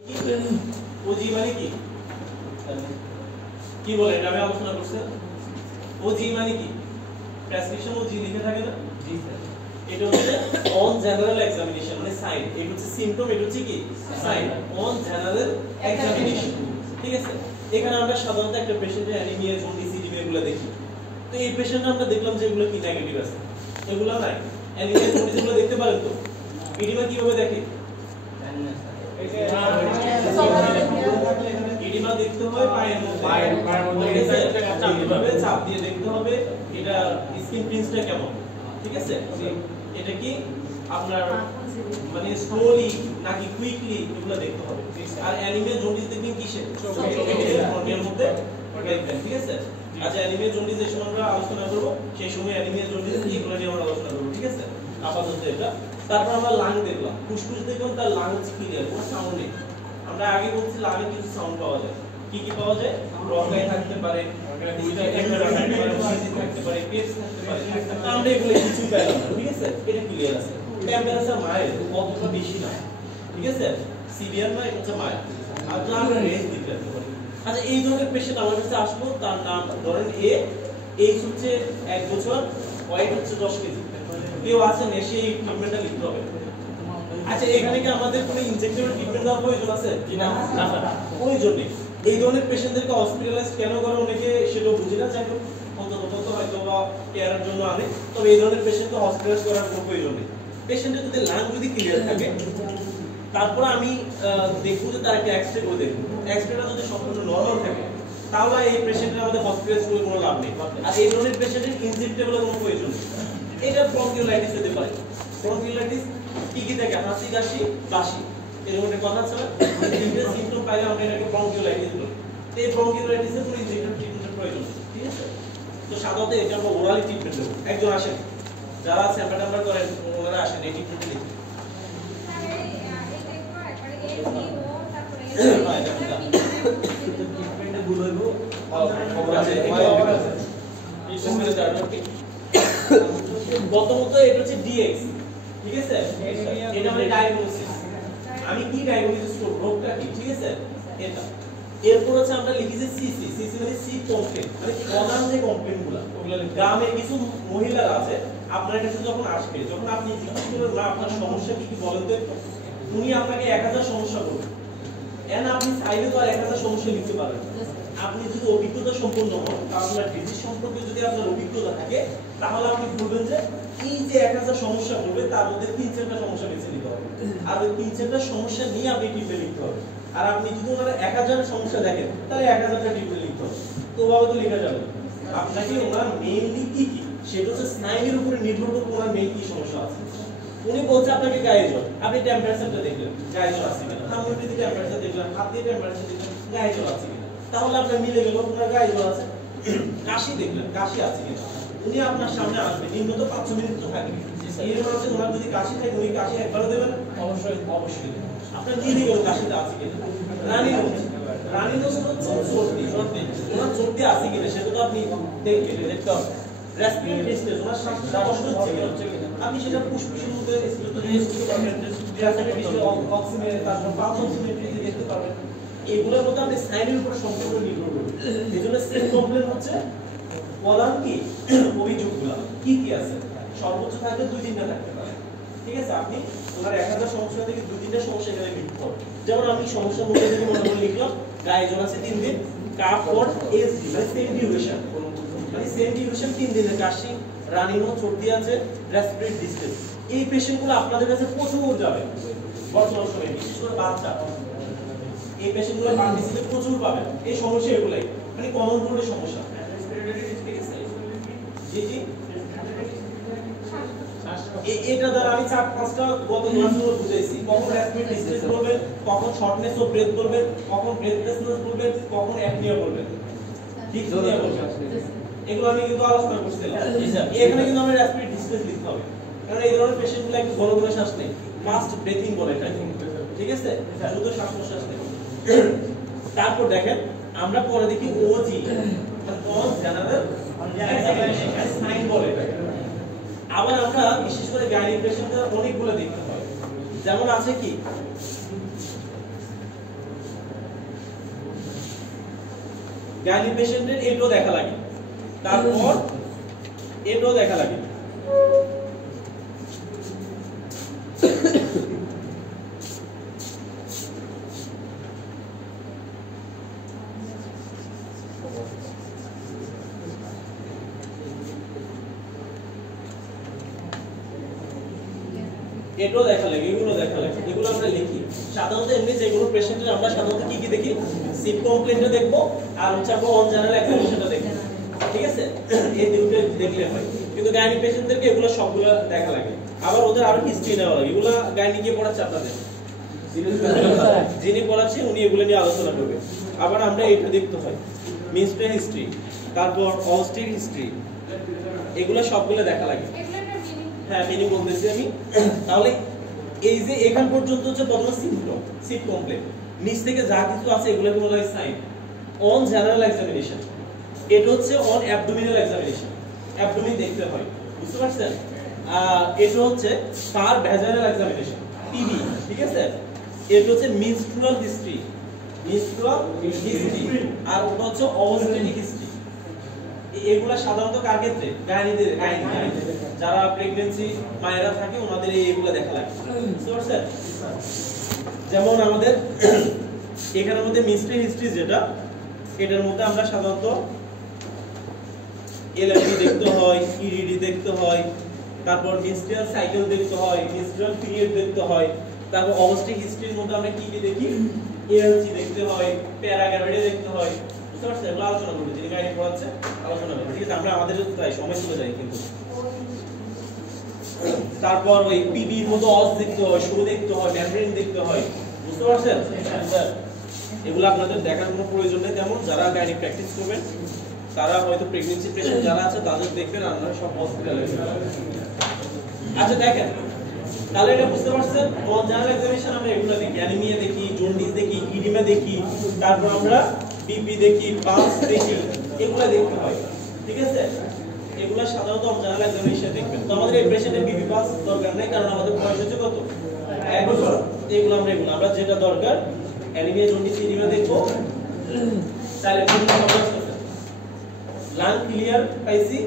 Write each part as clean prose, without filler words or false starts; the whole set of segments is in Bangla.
ওজি মানে কি কি বলে এটা আমি আলোচনা করছি। ওজি মানে কি? প্রেসক্রিপশন ওজি লিখে থাকে না? জি স্যার। এটা হচ্ছে অন জেনারেল এক্সামিনেশন মানে সাইন। এটা হচ্ছে সিম্পটম, এটা হচ্ছে কি সাইন অন জেনারেল এক্সামিনেশন। ঠিক আছে, এখানে আমরা সাধারণত একটা পেশেন্টের অ্যানিমিয়া, জন্ডিস, ইডিমা এগুলো দেখি। তো এই পেশেন্টটা আমরা দেখলাম যে এগুলো কি নেগেটিভ আছে, এগুলো নাই। অ্যানিমিয়া, জন্ডিস এগুলো দেখতে পারেন তো? ইডিমা কিভাবে দেখে? জানেন না স্যার। ইডিমা দেখতে হয় পায়ের মধ্যে চাপ দিয়ে দেখতে হবে এটা স্কিন প্রিন্টসটা কেমন। ঠিক আছে, এটা কি আপনার মানে স্লোলি নাকি কুইকলি এগুলো দেখতে হবে। আর অ্যানিমিয়া জন্ডিস দেখবেন কিসে? চোখের মধ্যে দেখবেন। ঠিক আছে, আচ্ছা অ্যানিমিয়া জন্ডিস এর সময় আমরা আলোচনা করব, সেই সময় অ্যানিমিয়া জন্ডিস এগুলো নিয়ে আমরা আলোচনা করব। ঠিক আছে, আপাতত এটা। তারপর আমরা লাং দেখলাম, ফুসফুস দেখলাম, তার লাং হচ্ছে ক্লিয়ার, কোনো সাউন্ড নেই। আমরা আগে বলছি লাঙে কিছু সাউন্ড পাওয়া যায়। কি কি পাওয়া যায়? রকাই থাকতে পারে, থাকতে পারে, পেপস থাকতে পারে। আমরা এগুলো কিছু পেলাম না। ঠিক আছে, এটা ক্লিয়ার আছে। টেম্পারেচার মাইল্ড, অতটা বেশি না। ঠিক আছে, সিভিয়ার না, এটা হচ্ছে মাইল্ড। আর তো আমরা রেঞ্জ দিতে পারি। আচ্ছা এই ধরনের পেশেন্ট আমার কাছে আসলো, তার নাম ধরেন এ, এইজ হচ্ছে 1 বছর, ওয়েট হচ্ছে 10 কেজি। কেউ আছেন, এসে এই ট্রিটমেন্টটা লিখতে হবে। আচ্ছা এখানে কি আমাদের কোনো ইনজেকশনাল ট্রিটমেন্ট দেওয়ার প্রয়োজন আছে? না, প্রয়োজন নেই। এই ধরনের পেশেন্টদেরকে হসপিটালাইজ কেন করে অনেকে সেটা বুঝে না, চাই অন্তত হয়তো বা কেয়ারের জন্য আনে। তবে এই ধরনের পেশেন্টকে হসপিটালাইজ করার কোনো প্রয়োজন নেই। পেশেন্টের যদি লাং যদি ক্লিয়ার থাকে, তারপর আমি দেখবো যে তার একটা এক্সরে করে দেখবো। এক্সরেটা যদি সম্পূর্ণ নরমাল থাকে, তাহলে এই পেশেন্টের আমাদের হসপিটালাইজ করে কোনো লাভ নেই। আর এই ধরনের পেশেন্টের ইনজেক্টেবলের কোনো প্রয়োজন নেই। এটা ব্রঙ্কিওলাইটিস হতে পারে। ব্রঙ্কিওলাইটিস কি কি থাকে? হাসি, কাশি, কাশি, এরকম একটা কথা আছে না? তিনটে সিম্পটম পাইলে আমরা এটাকে ব্রঙ্কিওলাইটিস বলি। তো এই ব্রঙ্কিওলাইটিসের কোনো ইনজেক্টেবল ট্রিটমেন্টের প্রয়োজন নেই। ঠিক আছে, তো সাধারণত এটা আমরা ওরালি ট্রিটমেন্ট দেবো। একজন আসেন, যারা স্যাম্পল নাম্বার করেন ওনারা আসেন এই ট্রিটমেন্ট নিতে। ট্রিটমেন্টে ভুল হইব খবর আছে। প্রথমত এটা হচ্ছে ডিএক্স। ঠিক আছে, এটা মানে ডায়াগনোসিস। আমি কি ডায়াগনোসিস করব, রোগটা কি? ঠিক আছে, এটা। এরপর হচ্ছে আমরা লিখি যে সিসি। সিসি মানে সি কমপ্লেন, মানে প্রধান যে কমপ্লেনগুলো ওগুলো। গ্রামে কিছু মহিলারা আছে, আপনার কাছে যখন আসবে, যখন আপনি জিজ্ঞেস করবেন না আপনার সমস্যা কি কি বলেন তো একটু, উনি আপনাকে 1000 সমস্যা বলবেন। এন আপনি চাইলে তো আর 1000 সমস্যা লিখতে পারবেন। আপনি যদি অভিজ্ঞতা সম্পন্ন হন, আপনার ডিজিজ সম্পর্কে যদি আপনার অভিজ্ঞতা থাকে, তাহলে আপনি বলবেন যে এই যে 1000 সমস্যা বলবে তার মধ্যে 3-4টা সমস্যা বেছে নিতে হবে। আর ওই 3-4টা সমস্যা নিয়ে আপনি ট্রিটমেন্ট লিখতে হবে। আর আপনি যদি ওনার 1000 সমস্যা দেখেন, তাহলে 1000টা ট্রিটমেন্ট লিখতে হবে। তো ওভাবে তো লেখা যাবে। আপনাকে ওনার মেইনলি কি কি, সেটা হচ্ছে স্নায়ুর উপরে নির্ভর করে ওনার মেইন কি সমস্যা আছে। উনি বলছে আপনাকে গায়ে জ্বর, আপনি টেম্পারেচারটা দেখলেন, গায়ে জ্বর আছে কিনা। থার্মোমিটার দিয়ে টেম্পারেচার দেখলেন, হাত দিয়ে টেম্পারেচার দেখলেন, গায়ে জ্বর আছে কিনা। তাহলে আপনার মিলে গেল আপনার গায়ে জ্বর আছে। কাশি দেখলেন, কাশি আছে কিনা। উনি আপনার সামনে আসবে, নিম্নত 5 মিনিট তো থাকে। এর মানে হচ্ছে ওনার যদি কাশি থাকে, উনি কাশি একবারও দেবেন? অবশ্যই অবশ্যই দেবেন। আপনার মিলে গেল কাশিটা আছে কিনা। রানী হচ্ছে সর্দি, ওনার সর্দি আছে কিনা সেটা তো আপনি দেখতে হবে। রেসপিরেটরি ডিস্ট্রেস, ওনার শ্বাসটা কষ্ট হচ্ছে কিনা, আপনি সেটা ফুসফুসের মধ্যে অক্সিজেন, তারপর পালস অক্সিমেট্রি দেখতে পাবেন। এগুলোর মধ্যে আপনি সাইনের উপর সম্পূর্ণ নির্ভর করবে। এজন্য সেম কমপ্লেন হচ্ছে প্রধান কি অভিযোগগুলো কি কি আছে, সর্বোচ্চ থাকলে 2-3টা থাকতে পারে। ঠিক আছে, আপনি ওনার 1000 সমস্যা থেকে 2-3টা সমস্যা এখানে লিখতে হবে। যেমন আমি সমস্যার মধ্যে থেকে মনে করে লিখলাম গায়ে জ্বর আছে 3 দিন, কাফ ফর এসডি মানে সেম ডিউরেশন, মানে সেম ডিউরেশন 3 দিনের কাশি, রানী ও সর্দি আছে, রেসপিরেটরি ডিস্ট্রেস। এই পেশেন্টগুলো আপনাদের কাছে প্রচুর যাবে বর্তমান সময়ে, বিশেষ করে বাচ্চা। এই পেশেন্টগুলো পার্টিসিপেট প্রচুর পাবেন। এই সমস্যা এগুলাই মানে কমন কোল্ডের সমস্যা। জি জি, এটা দ্বারা আমি 4-5টা গত ক্লাসগুলো বুঝাইছি। কখন রেসপিরেটরি ডিস্ট্রেস করবেন, কখন শর্টনেস অফ ব্রেথ করবেন, কখন ব্রেথলেসনেস করবেন, কখন অ্যাপনিয়া করবেন, ঠিক নিয়ে বলবেন। এগুলো আমি কিন্তু আলোচনা করছিলাম। এখানে কিন্তু আমরা রেসপিরেটরি ডিস্ট্রেস লিখতে হবে, কারণ এই ধরনের পেশেন্টগুলো একটু ঘন ঘন শ্বাস নেয়, ফাস্ট ব্রেথিং বলে এটা। ঠিক আছে, দ্রুত শ্বাস প্রশ্বাস নেয়। তারপর দেখেন আমরা পরে দেখি OG on general examination sign বলে এটা। আবার আমরা বিশেষ করে গাইনিক পেশেন্টদের অনেকগুলো দেখতে হয়। যেমন আছে কি গাইনি পেশেন্টের এটাও দেখা লাগে, তারপর এটাও দেখা লাগে। এটাও দেখা লাগে, এগুলো দেখা লাগে, এগুলো আমরা লিখি সাধারণত। এমনি যেগুলো পেশেন্টের আমরা সাধারণত কি কি দেখি, সিপ কমপ্লেইনটা দেখবো আর হচ্ছে আমরা অন জেনারেল এক্সামিনেশনটা দেখি, ঠিক আছে? এই দুটো দেখলে হয়, কিন্তু গাইনি পেশেন্টদেরকে এগুলো সবগুলো দেখা লাগে। আবার ওদের আরো হিস্ট্রি নেওয়া লাগে, এগুলো গাইনি কে পড়াচ্ছে আপনাদের, যিনি পড়াচ্ছেন উনি এগুলো নিয়ে আলোচনা করবেন। আবার আমরা এটা দেখতে হয় মিনস্ট্রুয়াল হিস্ট্রি, তারপর অবস্ট্রিক হিস্ট্রি, এগুলো সবগুলো দেখা লাগে। হ্যাঁ মিনি বলতেছি আমি। তাহলে এই যে এখান পর্যন্ত হচ্ছে প্রথম সিম্পটম, সিপ কমপ্লেন, নিচ থেকে যা কিছু আছে এগুলোকে বলা হয় সাইন। অন জেনারেল এক্সামিনেশন, এটা হচ্ছে অন অ্যাবডোমিনাল এক্সামিনেশন, অ্যাবডোমিন দেখতে হয়, বুঝতে পারছেন? এটা হচ্ছে তার ভ্যাজাইনাল এক্সামিনেশন, পিবি, ঠিক আছে? এটা হচ্ছে মেনস্ট্রুয়াল হিস্ট্রি, মেনস্ট্রুয়াল হিস্ট্রি, আর ওটা হচ্ছে অবস্ট্রিক হিস্ট্রি। এগুলা সাধারণত কার ক্ষেত্রে, গাইনিদের, যারা প্রেগন্যান্সি মায়েরা থাকে ওনাদের এইগুলা দেখা লাগে, বুঝতে পারছেন? যেমন আমাদের এখানের মধ্যে মেনস্ট্রুয়াল হিস্ট্রি যেটা, এটার মধ্যে আমরা সাধারণত এলএমডি দেখতে হয়, ইডিডি দেখতে হয়, তারপর মেনস্ট্রুয়াল সাইকেল দেখতে হয়, মেনস্ট্রুয়াল পিরিয়ড দেখতে হয়, তারপর অবস্ট্রিক হিস্ট্রির মধ্যে আমরা কি কি দেখি, এএলসি দেখতে হয়, প্যারাগ্রাভিডি দেখতে হয়, বুঝতে পারছেন? এগুলো আলোচনা করব, যিনি গাইনি পড়াচ্ছে আলোচনা করব, ঠিক আছে? আমরা আমাদের তাই সময় চলে যায় কিন্তু। তারপর ওই পিবির মধ্যে অস দেখতে হয়, শো দেখতে হয়, মেমব্রেন দেখতে হয়, বুঝতে পারছেন? এগুলো আপনাদের দেখার কোনো প্রয়োজন নেই তেমন, যারা গাইনি প্র্যাকটিস করবেন তারা হয়তো প্রেগন্যান্সি পেশেন্ট যারা আছে তাদের দেখবেন, আপনারা সব হসপিটালে। আচ্ছা দেখেন, তাহলে এটা বুঝতে পারছেন অন জেনারেল এক্সামিনেশন আমরা এগুলো দেখি, অ্যানিমিয়া দেখি, জন্ডিস দেখি, ইডিমা দেখি, তারপর আমরা বিপি দেখি, পালস দেখি, এগুলো দেখতে হয়, ঠিক আছে? এগুলো সাধারণত অন জেনারেল এক্সামিনেশন দেখবেন। তো আমাদের এই পেশেন্টের বিপি পালস দরকার নেই, কারণ আমাদের বয়স হচ্ছে কত, 1 বছর। এগুলো আমরা যেটা দরকার অ্যানিমিয়া, জন্ডিস, ইডিমা দেখবো, তাহলে লাং ক্লিয়ার পাইছি,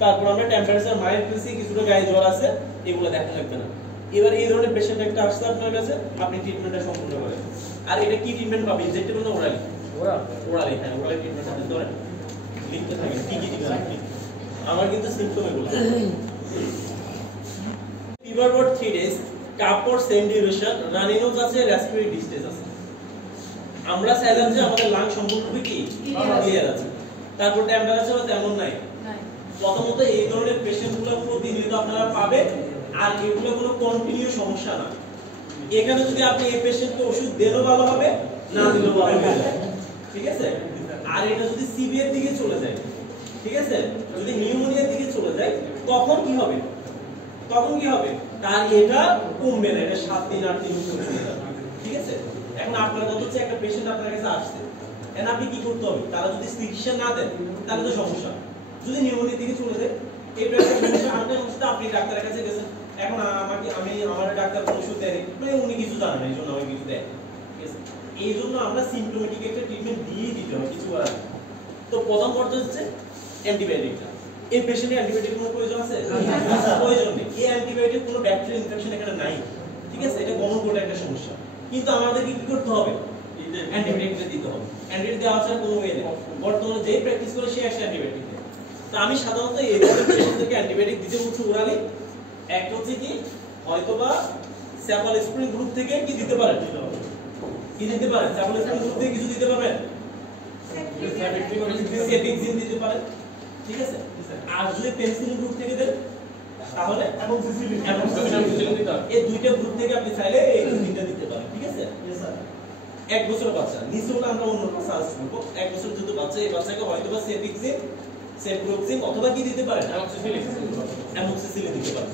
তারপর আমরা টেম্পারেচার মাইল্ড পেয়েছি, কিছুটা গায়ে জ্বর আছে, এগুলো দেখা লাগবে না। এবার এই ধরনের পেশেন্ট একটা আসছে আপনার কাছে, আপনি ট্রিটমেন্টটা সম্পূর্ণ করেন। আর এটা কি ট্রিটমেন্ট পাবেন, ইনজেক্টেবল না ওরালি? ওরালি, হ্যাঁ ওরালি ট্রিটমেন্ট আপনি ধরেন, লিখতে থাকেন কি কি দিবেন আপনি। আমার কিন্তু সিম্পটম এগুলো, fever for 3 days, cough for same duration, runny nose আছে, রেসপিরেটরি ডিস্ট্রেস আছে। আমরা চাইলাম যে আমাদের লাং সম্পূর্ণরূপে কি ক্লিয়ার আছে, তারপর টেম্পারেচারও তেমন নাই। প্রথমত এই ধরনের পেশেন্টগুলো প্রতিনিয়ত আপনারা পাবেন, আর এগুলো কোনো কন্টিনিউ সমস্যা না। এখানে যদি আপনি এই পেশেন্টকে ওষুধ দেনও ভালো হবে, না দিলেও ভালো হবে, ঠিক আছে? আর এটা যদি সিভিয়ার দিকে চলে যায়, ঠিক আছে, যদি নিউমোনিয়ার দিকে চলে যায়, তখন কি হবে, তার এটা কমবে না, এটা 7 দিন 8 দিন চলে যাবে, ঠিক আছে? এখন আপনার কথা হচ্ছে একটা পেশেন্ট আপনার কাছে আসছে, এখন আপনি কি করতে হবে, তারা যদি চিকিৎসা না দেন তাহলে তো সমস্যা। যদি নিউমোনিয়ার দিকে চলে যায়, এটা একটা সমস্যা। আরেকটা সমস্যা, আপনি ডাক্তারের কাছে গেছেন, এখন আমার ডাক্তার কোনো ওষুধ দেয়নি, মানে উনি কিছু জানেন না, এই জন্য আমাকে কিছু দেয়, ঠিক আছে? এই জন্য আমরা সিম্পটোমেটিক একটা ট্রিটমেন্ট দিয়ে দিতে হবে কিছু করার। তো প্রথম পর্যায়ে হচ্ছে অ্যান্টিবায়োটিকটা। এই পেশেন্টের অ্যান্টিবায়োটিক কোনো প্রয়োজন আছে? প্রয়োজন নেই। এই অ্যান্টিবায়োটিক কোনো ব্যাকটেরিয়াল ইনফেকশন এখানে নাই, ঠিক আছে? এটা কমন কোল্ড একটা সমস্যা, কিন্তু আমাদেরকে কি করতে হবে, অ্যান্টিবায়োটিকটা দিতে হবে। অ্যান্টিবায়োটিক দেওয়া ছাড়া কোনো ওয়ে নেই। বর্তমানে যেই প্র্যাকটিস করে সে একটা অ্যান্টিবায়োটিক দেয়। তো আমি সাধারণত এই ধরনের পেশেন্টদেরকে অ্যান্টিবায়োটিক দিতে বলছি ওরালি। একটা হচ্ছে কি, হয়তোবা সেফালোস্প্রিন গ্রুপ থেকে কি দিতে পারেন, সেফালোস্প্রিন গ্রুপ থেকে কিছু দিতে পারবেন, সেফিক্সিন দিতে পারেন, ঠিক আছে? আর যদি পেনিসিলিন গ্রুপ থেকে দেন তাহলে অ্যামোক্সিসিলিন দিতে হবে। এই দুইটা গ্রুপ থেকে আপনি চাইলে এই তিনটা দিতে পারেন, ঠিক আছে? 1 বছরের বাচ্চা নিচে হলে আমরা অন্য সাজেস্ট করব। 1 বছরের যদি বাচ্চা, এই বাচ্চাকে হয়তোবা সেফিক্সিন, সেফ্রোক্সিন অথবা কি দিতে পারেন, অ্যামোক্সিসিলিন দিতে পারেন।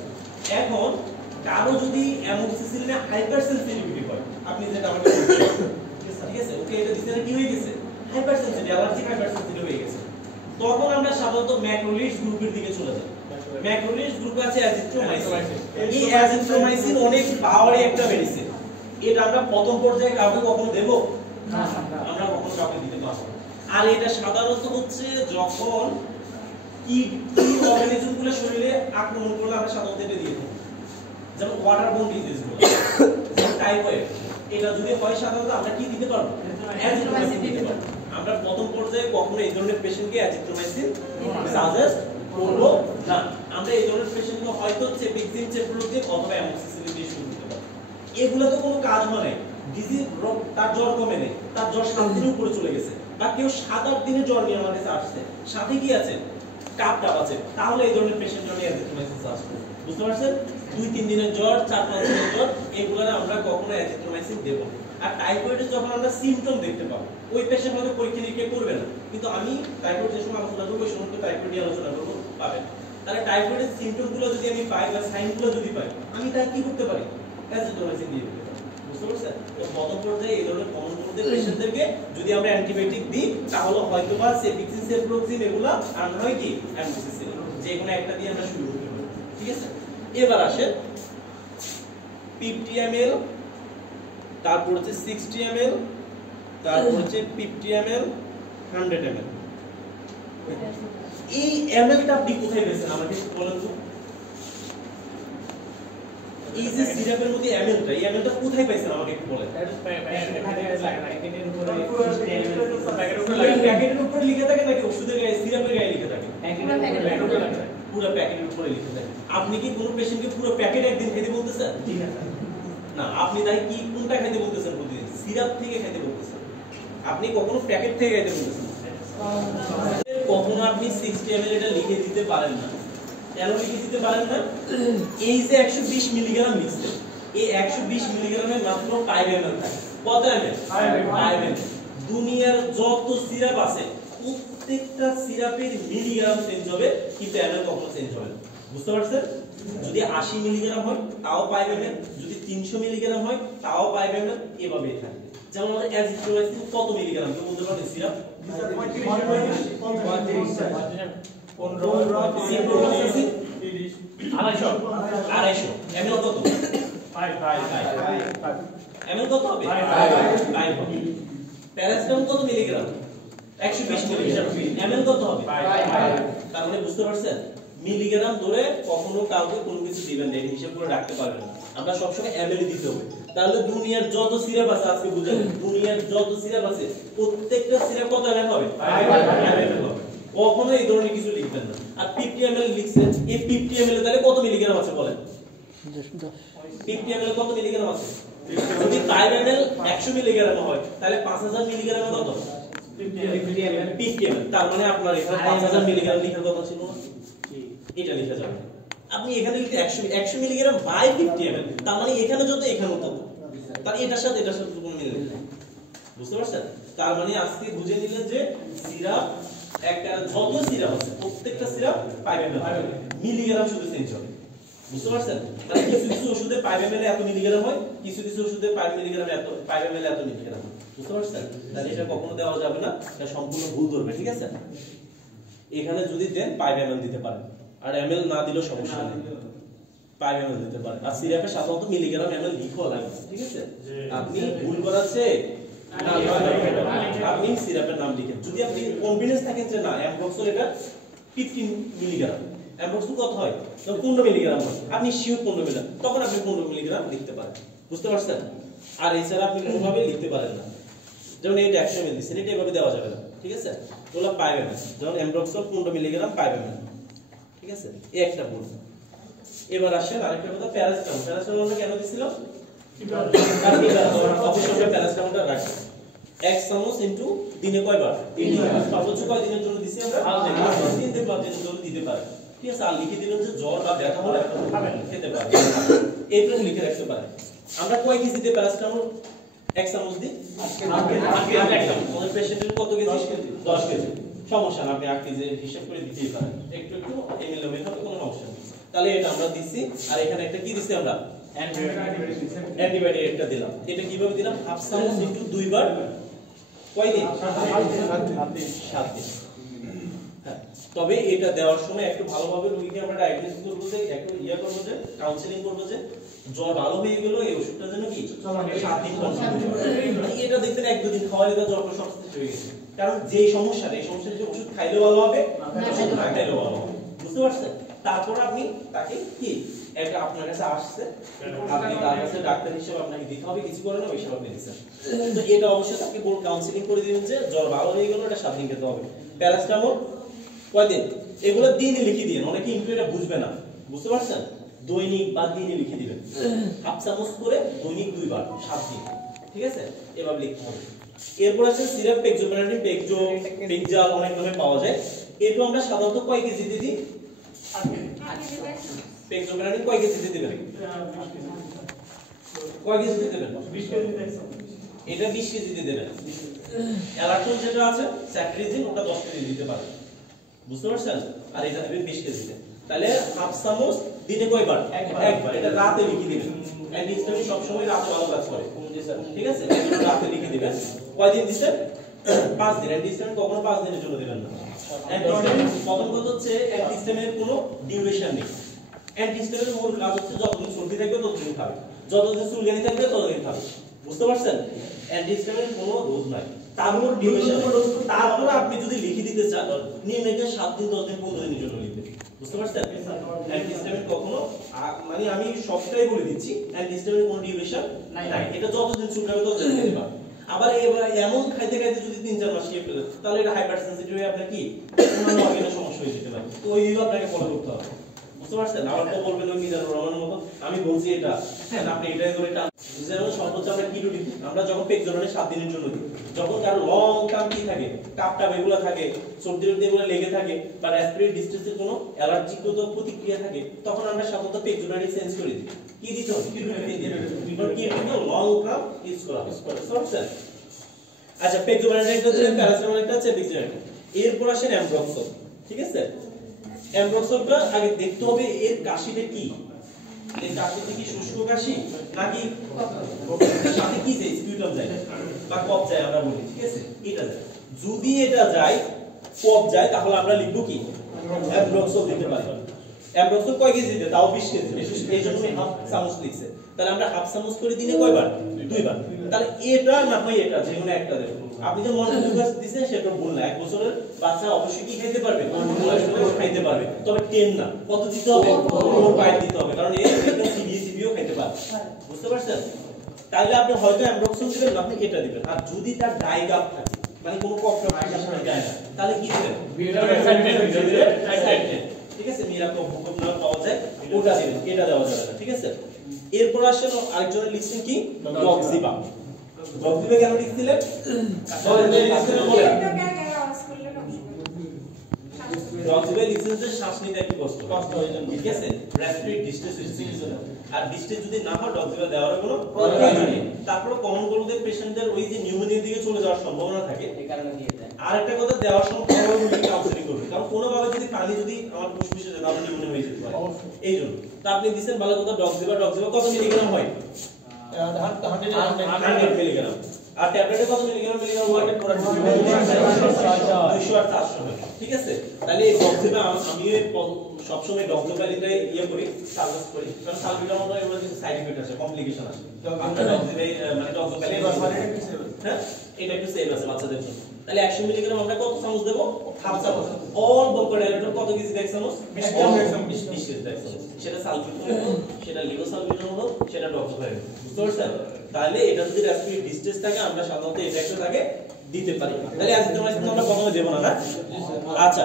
এখন কারো যদি অ্যামোক্সিসিলিনে হাইপার সেনসিটিভিটি হয়, আপনি যেটা আমাকে বলছেন, ঠিক আছে, ওকে এটা দিতে কি হয়ে গেছে, hyper sensitive, allergic hyper sensitive হয়ে গেছে, তখন আমরা সাধারণত ম্যাক্রোলিডস গ্রুপের দিকে চলে যাই। ম্যাক্রোলিডস গ্রুপে আছে অ্যাজিথ্রোমাইসিন। এই অ্যাজিথ্রোমাইসিন অনেক পাওয়ারি একটা মেডিসিন। এটা আমরা প্রথম পর্যায়ে কাউকে কখনো দেব না, আমরা কখনো কাউকে দিতে পারবো না। আর এটা সাধারণত হচ্ছে যখন কি অর্গানিজমগুলো শরীরে আক্রমণ করলে আমরা সাধারণত এটা দিয়ে থাকি, যেমন ওয়াটারবোর্ন ডিজিজগুলো, যেমন টাইফয়েড। এটা যদি হয় সাধারণত আমরা কি দিতে পারবো? অ্যাজিথ্রোমাইসিন দিতে পারবো। আমরা প্রথম পর্যায়ে কখনো এই ধরনের পেশেন্টকে অ্যাজিথ্রোমাইসিন সাজেস্ট করব না। আমরা এই ধরনের পেশেন্টকে হয়তো চেফিক্সিন, চেফ্রোক্সিন অথবা অ্যামোক্সিসিলিন দিয়ে শুরু করতে পারবো। এগুলো তো কোনো কাজ হয় না, ডিজিজ তার জ্বর কমে নেই, তার জ্বর 7 দিনের উপরে চলে গেছে, বা কেউ 7-8 দিনে জ্বর নিয়ে আমার কাছে আসছে, সাথে কি আছে? কাপ আছে, তাহলে এই ধরনের পেশেন্ট আমি অ্যাজিথ্রোমাইসিন সাজেস্ট করব। বুঝতে পারছেন? 2-3 দিনের জ্বর, 4-5 দিনের জ্বর, এগুলোরে আমরা কখনো অ্যাজিথ্রোমাইসিন দেব না। আর টাইফয়েডের যখন আমরা সিম্পটম দেখতে পাবো, ওই পেশেন্ট হয়তো পরীক্ষা নিরীক্ষা করবে না, কিন্তু আমি টাইফয়েড যে সময় আলোচনা করবো ওই সময় টাইফয়েড নিয়ে আলোচনা করবো, পাবেন। তাহলে টাইফয়েডের সিম্পটমগুলো যদি আমি পাই বা সাইনগুলো যদি পাই, আমি তাই কি করতে পারি? অ্যাজিথ্রোমাইসিন দিয়ে দিতে পারি। বুঝতে পারছেন? তো প্রথম পর্যায়ে এই ধরনের কমন কোল্ডের পেশেন্টদেরকে যদি আমরা অ্যান্টিবায়োটিক দিই, তাহলে হয়তোবা সেফিক্সিন, সেফ্রোক্সিন এগুলো আর নয় কি অ্যামোক্সিসিলিন, যে কোনো একটা দিয়ে আমরা শুরু করতে পারি। ঠিক আছে? এবার আসেন 50 ml, তারপর হচ্ছে 60 ml, তারপর হচ্ছে 50 ml, 100 ml। এই mlটা আপনি কোথায় পেয়েছেন আমাকে একটু বলেন তো? এই যে সিরাপের মধ্যে mlটা, এই mlটা কোথায় পাইছেন আমাকে একটু বলেন? প্যাকেটের উপরে লিখে থাকে নাকি ওষুধের গায়ে, সিরাপের গায়ে লিখে থাকে? পুরো প্যাকেটের উপরে লিখে থাকে। আপনি কি কোনো পেশেন্টকে পুরো প্যাকেট একদিন খেতে বলতেছেন? না, আপনি তাই কি কোনটা খেতে বলতেছেন? প্রতিদিন সিরাপ থেকে খেতে বলতেছেন, আপনি কখনো প্যাকেট থেকে খেতে বলতেছেন। কখনো আপনি 60 ml এটা লিখে দিতে পারেন না। কেন লিখে দিতে পারেন না? এই যে 120 মিলিগ্রাম লিখছে, এই 120 মিলিগ্রামে মাত্র 5 ml থাকে। কত ml? 5 ml। দুনিয়ার যত সিরাপ আছে প্রত্যেকটা সিরাপের মিলিগ্রাম চেঞ্জ হবে, কিন্তু ml কখনো চেঞ্জ হবে না। বুঝতে পারছেন? যদি 80 মিলিগ্রাম হয় তাও 5 ml, যদি 300 মিলিগ্রাম হয় তাও 5 ml, এভাবেই থাকে। যেমন আমাদের অ্যাজিথ্রোমাইসিন কত মিলিগ্রাম কেউ বলতে পারবেন? সিরাপ 250 ml কত? 5 ml কত হবে? 5 হবে। প্যারাসিটামল কত মিলিগ্রাম? 120 মিলিগ্রাম। ml কত হবে? 5। তার মানে বুঝতে পারছেন? মিলিগ্রাম ধরে কখনো কাউকে কোনো কিছু দিবেন না, হিসাব করে রাখতে পারবেন না। আমরা সবসময় ml দিতে হবে। তাহলে দুনিয়ার যত সিরাপ আছে, আজকে বুঝেন, দুনিয়ার যত সিরাপ আছে প্রত্যেকটা সিরাপ কত ml হবে? 5 ml হবে। কখনো এই ধরনের কিছু লিখবেন না। আর 50 ml লিখছেন, এই 50 ml তাহলে কত মিলিগ্রাম আছে বলেন? 50 ml কত মিলিগ্রাম আছে? যদি 5 ml 100 মিলিগ্রাম হয় তাহলে 5000 মিলিগ্রামে কত? 50 ml। তার মানে আপনার এখানে 5000 মিলিগ্রাম লেখার কথা ছিল না? এটা লিখে যাবে। আপনি এখানে লিখতে 100 মিলিগ্রাম বাই 50 ml, তার মানে এখানে যত এখানেও তত, তার এটার সাথে কোনো মিল নেই। বুঝতে পারছেন? তার মানে আজকে বুঝে নিলেন যে সিরাপ একটা যত সিরাপ আছে প্রত্যেকটা সিরাপ 5 ml, মিলিগ্রাম শুধু চেঞ্জ হবে। বুঝতে পারছেন? তাহলে কিছু কিছু ওষুধে 5 ml এত মিলিগ্রাম হয়, কিছু কিছু ওষুধে 5 মিলিগ্রাম এত 5 ml এত মিলিগ্রাম। বুঝতে পারছেন? তাহলে এটা কখনো দেওয়া যাবে না, এটা সম্পূর্ণ ভুল ধরবে। ঠিক আছে? এখানে যদি দেন 5 ml দিতে পারেন, আর ml না দিলেও সমস্যা নেই, 5 ml দিতে পারেন। আর সিরাপে সাধারণত মিলিগ্রাম ml লিখা লাগে। ঠিক আছে? আপনি ভুল করাছে না, আপনি সিরাপের নাম লিখেন। যদি আপনি কনফিডেন্স থাকেন যে না অ্যামব্রক্সল এটা 15 মিলিগ্রাম, অ্যামব্রক্সল কত হয়? তখন 15 মিলিগ্রাম হয়, আপনি শিওর 15 মিলিগ্রাম, তখন আপনি 15 মিলিগ্রাম লিখতে পারেন। বুঝতে পারছেন? আর এছাড়া আপনি কোনোভাবে লিখতে পারেন না। যেমন এটা 100 ml দিচ্ছেন, এটা এভাবে দেওয়া যাবে না। ঠিক আছে? ওগুলো 5 ml, যেমন অ্যামব্রক্সল 15 মিলিগ্রাম 5 ml। ঠিক আছে? এই একটা ভুল। এবার আসেন আরেকটা কথা, প্যারাসিটামল। প্যারাসিটামলটা কেন দিছিলাম? অবশ্যই প্যারাসিটামলটা রাখি 1 চামচ ইনটু দিনে কয়বার? 3 বার। সর্বোচ্চ কয় দিনের জন্য দিছি আমরা? 5 দিন থেকে 5 দিনের জন্য দিতে পারে। ঠিক আছে? আর লিখে দিলাম যে জ্বর বা ব্যথা হলে খেতে পারে, এইটা লিখে রাখতে পারে। আমরা কয় কেজিতে প্যারাসিটামল 1 চামচ দিই? 8 কেজি। আমাদের পেশেন্টের কত কেজি? 10 কেজি। সমস্যা না, আপনি 8 কেজি হিসাব করে দিতেই পারেন, একটু একটু এমিলোমেট হবে, কোনো সমস্যা নেই। তাহলে এটা আমরা দিছি। আর এখানে একটা কি দিছি আমরা? অ্যান্টিবায়োটিক একটা দিলাম। এটা কিভাবে দিলাম? হাফ চামচ ইনটু 2 বার, কয় দিন? 7 দিন। হ্যাঁ, তবে এটা দেওয়ার সময় একটু ভালোভাবে রোগীকে আমরা ডায়াগনোসিস করব, যে একটু করব, যে কাউন্সেলিং করব, যে জ্বর ভালো হয়ে গেল এই ওষুধটা যেন কি 7 দিন কন্টিনিউ করে। এটা দেখবেন 1-2 দিন খাওয়ালে জ্বরটা সব শেষ হয়ে গেছে, কারণ যেই সমস্যাটা এই সমস্যার যে ওষুধ খাইলে ভালো হবে না খাইলে ভালো হবে, বুঝতে পারছেন? তারপর আপনি তাকে কি একটা আপনার কাছে আসছে, আপনি তার কাছে ডাক্তার হিসেবে আপনাকে দিতে হবে, কিছু করে না ওই হিসাবে আপনি দিচ্ছেন। তো এটা অবশ্যই তাকে বল কাউন্সিলিং করে দিবেন যে জ্বর ভালো হয়ে গেল, এটা 7 দিন খেতে হবে। প্যারাসিটামল কয়দিন, এগুলো দিনই লিখে দিন, অনেকে কিন্তু এটা বুঝবে না, বুঝতে পারছেন? দৈনিক বা দিনই লিখে দিবেন, হাফ চামচ করে দৈনিক 2 বার 7 দিন, ঠিক আছে? এভাবে লিখতে হবে। এরপর আছে সিরাপ পেক্সোপ্যানাডিন, পেক্সাল অনেক নামে পাওয়া যায়। এটা আমরা সাধারণত কয় কেজিতে দিই? পেক্সোপ্যানাডিন কয় কেজিতে দিবেন? কয় কেজিতে দিবেন? 20 কেজিতে। এটা 20 কেজিতে দিবেন। অ্যালাট্রল যেটা আছে স্যাট্রিজিন, ওটা 10 কেজি দিতে পারে, বুঝতে পারছেন? আর এটা দিবেন 20 কেজিতে। তাহলে হাফ চামচ দিনে কয়বার? একবার। এটা রাতে লিখে দিবেন। অ্যান্টিহিস্টামিন সব সময় রাতে ভালো কাজ করে, ঠিক আছে? এটা রাতে লিখে দিবেন। কয়দিন দিবেন? 5 দিন। অ্যান্টিহিস্টামিন কখনো 5 দিনের জন্য দিবেন না। অ্যান্টিহিস্টামিন প্রথম কথা হচ্ছে অ্যান্টিহিস্টামিনের কোনো ডিউরেশন নেই। অ্যান্টিহিস্টামিনের মূল কাজ হচ্ছে যতদিন সর্দি থাকবে ততদিন খাবে, যতদিন চুলকানি থাকবে ততদিন খাবে, বুঝতে পারছেন? অ্যান্টিহিস্টামিনের কোনো ডোজ নাই, তারপর ডিউরেশন। তারপর আপনি যদি লিখে দিতে চান নিম্নলিখিত 7 দিন 10 দিন 15 দিনের জন্য লিখবেন, বুঝতে পারছেন? অ্যান্টিহিস্টামিন কখনো মানে আমি সবটাই বলে দিচ্ছি, অ্যান্টিহিস্টামিনের কোনো ডিউরেশন নাই, এটা যতদিন চুলকাবে ততদিন দিতে পারবে। আবার এমন খাইতে খাইতে যদি 3-4 মাস খেয়ে ফেলেন তাহলে এটা হাইপার সেনসিটিভ হয়ে আপনার কি অন্যান্য অর্গানের সমস্যা হয়ে যেতে পারে। তো ওই দিকে আপনাকে ফলো করতে হবে, বুঝতে পারছেন? আবার তো বলবেন ওই মিজানুর রহমানের মতো আমি বলছি এটা, হ্যাঁ আপনি এটাই করে এটা। যেমন সর্বোচ্চ আমরা কি রুটি আমরা যখন পেক্সোপ্যানাডিন 7 দিনের জন্য দিই, যখন কারো লং টার্ম কি থাকে, কাপটা এগুলো থাকে, সর্দি এগুলো লেগে থাকে, বা রেসপিরেটরি ডিস্ট্রেসের কোনো অ্যালার্জিগত প্রতিক্রিয়া থাকে, তখন আমরা সাধারণত পেক্সোপ্যানাডিন চেঞ্জ করে দিই। কি দিতে হবে? কি রুটি দিতে হবে, কি রুটি লং টার্ম ইউজ করা হবে, বুঝতে পারছেন? আচ্ছা, পেক্সোপ্যানাডিন একটা হচ্ছে, প্যারাসিটামল একটা হচ্ছে, পেক্সোপ্যানাডিন। এরপর আসেন অ্যামব্রক্সল, ঠিক আছে? অ্যামব্রক্সলটা আগে দেখতে হবে এর কাশিটা কি, এর কাশিটা কি শুষ্ক কাশি নাকি সাথে কি যায়, স্পিউটাম যায় বা কফ যায় আমরা বলি, ঠিক আছে? এটা যায়। যদি এটা যায়, কফ যায়, তাহলে আমরা লিখব কি? অ্যামব্রক্সল দিতে পারি। অ্যামব্রক্সল কয় কেজি দিতে? তাও 20 কেজি। এই জন্য আমি হাফ চামচ লিখছে। তাহলে আমরা হাফ চামচ করে দিনে কয়বার? 2 বার। তাহলে এটা না হয় এটা, যে কোনো একটা দেব। আপনি যে মনোযোগ দিয়েছেন সেটা ভুল না। 1 বছরের বাচ্চা অবশ্যই কি খেতে পারবে? খাইতে পারবে, তবে 10 না। কত দিতে হবে? 4-5 দিতে হবে, কারণ এই একটা সিবিও খাইতে পারবে, বুঝতে পারছেন? তাহলে আপনি হয়তো অ্যামব্রক্সল দিবেন না, আপনি এটা দিবেন। আর যদি তার ডাইগাপ থাকে, মানে কোনো কফটা ভাইরাসটা যায় না, তাহলে কি দিবেন? ঠিক আছে? মিরাকো ভূকম্প না পাওয়া যায়, ওটা দিবেন, এটা দেওয়া যাবে না, ঠিক আছে? এরপর আসেন আরেকজনের লিখছেন কি? ডক্সিবা। ডক্সিবা কেন লিখছিলেন? ডক্সিবা লিখছেন যে শ্বাস নিতে একটু কষ্ট হয়, ঠিক আছে? রেসপিরেটরি ডিস্ট্রেস হচ্ছে, আর ডিস্ট্রেস যদি না হয় ডক্সিবা দেওয়ার কোনো প্রয়োজন নেই। তারপর কমন কোলদের পেশেন্টদের ওই যে নিউমোনিয়ার দিকে চলে যাওয়ার সম্ভাবনা থাকে, এই কারণে দিয়ে দেয়। আর একটা কথা, দেওয়ার সময় কাউন্সেলিং করবে, কারণ কোনো ভাবে যদি পানি যদি আমার ফুসফুসে যায় তাহলে নিউমোনিয়া হয়ে যেতে পারে, এইজন্য। তা আপনি দিবেন ভালো কথা ডক্সিবা কত মিলিগ্রাম হয়? 100 মিলিগ্রাম। আর ট্যাবলেটে কত মিলিগ্রাম হয়? 200 আর 400, ঠিক আছে? তাহলে এই ডক্সিবা আমি সবসময় ডক্সিবালিটাই করি, সাজেস্ট করি, কারণ সালবিটামল এর কিছু সাইড ইফেক্ট আছে, কমপ্লিকেশন আছে। আমরা ডক্সিবাই মানে ডক্সিবালি, হ্যাঁ এটা একটু সেভ আছে বাচ্চাদের জন্য। তাহলে 100 মিলিগ্রাম আমরা কত চামচ দেব? হাফ চামচ। অল বলকোডাইলেটর কত কেজি দেখ চামচ? 20 কেজি দেখ চামচ। সেটা সালফিউরিক হোক, সেটা লিভোসালফিউরিক হোক, সেটা ডক্সিবাইল, বুঝতে পারছেন? তাহলে এটা যদি রেসপিরেটরি ডিস্ট্রেস থাকে আমরা সাধারণত এটা একটা থাকে দিতে পারি। তাহলে অ্যাজিথ্রোমাইসিন আমরা প্রথমে দেব না, না? আচ্ছা,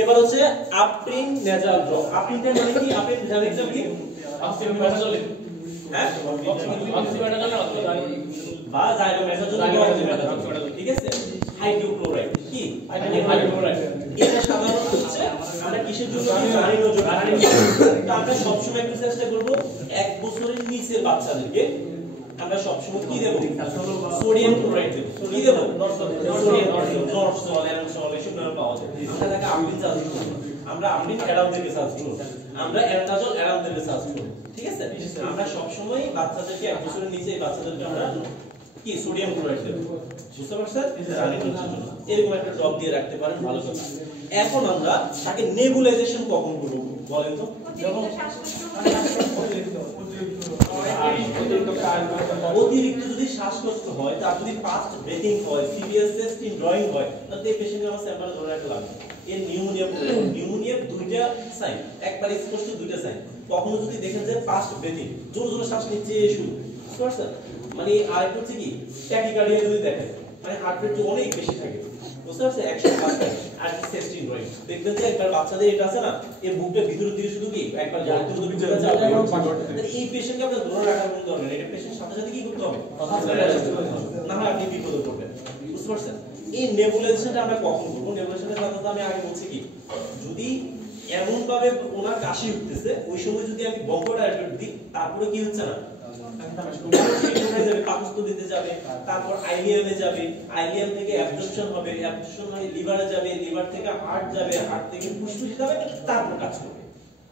এবার হচ্ছে আপ্রিন নেজাল ড্রপ। আপ্রিনটা মানে কি? আপ্রিন জানেন কি? অক্সিমেটাজোল, হ্যাঁ অক্সিমেটাজোল বা জাইলোমেটাজোল, ঠিক আছে? হাইড্রোক্লোরাইড কি? হাইড্রোক্লোরাইড। এটা সাধারণত হচ্ছে আমরা কিসের জন্য জানি না, আমরা সব সময় একটু চেষ্টা করব 1 বছরের নিচের বাচ্চাদেরকে আমরা সব সময় কি দেব? সোডিয়াম ক্লোরাইড দেব। কি দেব? সোডিয়াম নরসল, অ্যানসল এসব নামে পাওয়া যায়। আমরা তাকে আম্লিন সাজেস্ট করব, আমরা আম্লিন অ্যাডামদেরকে সাজেস্ট করব, আমরা অ্যান্টাজল অ্যাডামদেরকে সাজেস্ট করব, ঠিক আছে? আমরা সব সময় বাচ্চাদেরকে 1 বছরের নিচে এই বাচ্চাদেরকে আমরা কি সোডিয়াম ক্লোরাইড দেব, বুঝতে পারছেন? এরকম একটা ড্রপ দিয়ে রাখতে পারেন, ভালো কথা। এখন আমরা তাকে নেবুলাইজেশন কখন করব বলেন তো? অতিরিক্ত যদি শ্বাসকষ্ট হয়, তার যদি ফাস্ট ব্রিথিং হয়, সিভিয়ার চেস্ট ড্রয়িং হয়, তাহলে এই পেশেন্টকে আমার স্যাম্পল ধরে রাখতে লাগবে। এর নিউমোনিয়া দুইটা সাইন, একবার স্পষ্ট দুইটা সাইন। কখনো যদি দেখেন যে ফাস্ট ব্রিথিং, জোরে জোরে শ্বাস নিচ্ছে শুরু, বুঝতে পারছেন? মানে আরেকটা হচ্ছে কি ট্যাকিকার্ডিয়া যদি দেখেন, মানে হার্ট রেট অনেক বেশি থাকে, বুঝতে পারছেন? 105 আর চেস্ট ড্রয়িং দেখবেন যে একবার বাচ্চাদের এটা আছে না, এই বুকটা ভিতরের দিকে শুধু কি একবার গর্তের মধ্যে ঢুকে যাবে। এই পেশেন্টকে আপনার ধরে রাখার কোনো দরকার নেই, এটা পেশেন্ট সাথে সাথে কি করতে হবে, না হয় আপনি বিপদে পড়বেন, বুঝতে পারছেন? এই নেবুলাইজেশনটা আমরা কখন করব? নেবুলাইজেশনটা সাধারণত আমি আগে বলছি কি, যদি এমন ভাবে ওনার কাশি উঠতেছে ওই সময় যদি আমি বঙ্গোডায়ারেক্ট দিই, তারপরে কি হচ্ছে না, পাকস্থ দিতে যাবে, তারপর আইলিয়ামে যাবে, আইলিয়াম থেকে অ্যাবজর্পশন হবে, অ্যাবজর্পশন হয়ে লিভারে যাবে, লিভার থেকে হার্ট যাবে, হার্ট থেকে ফুসফুসে যাবে, তারপর কাজ করবে,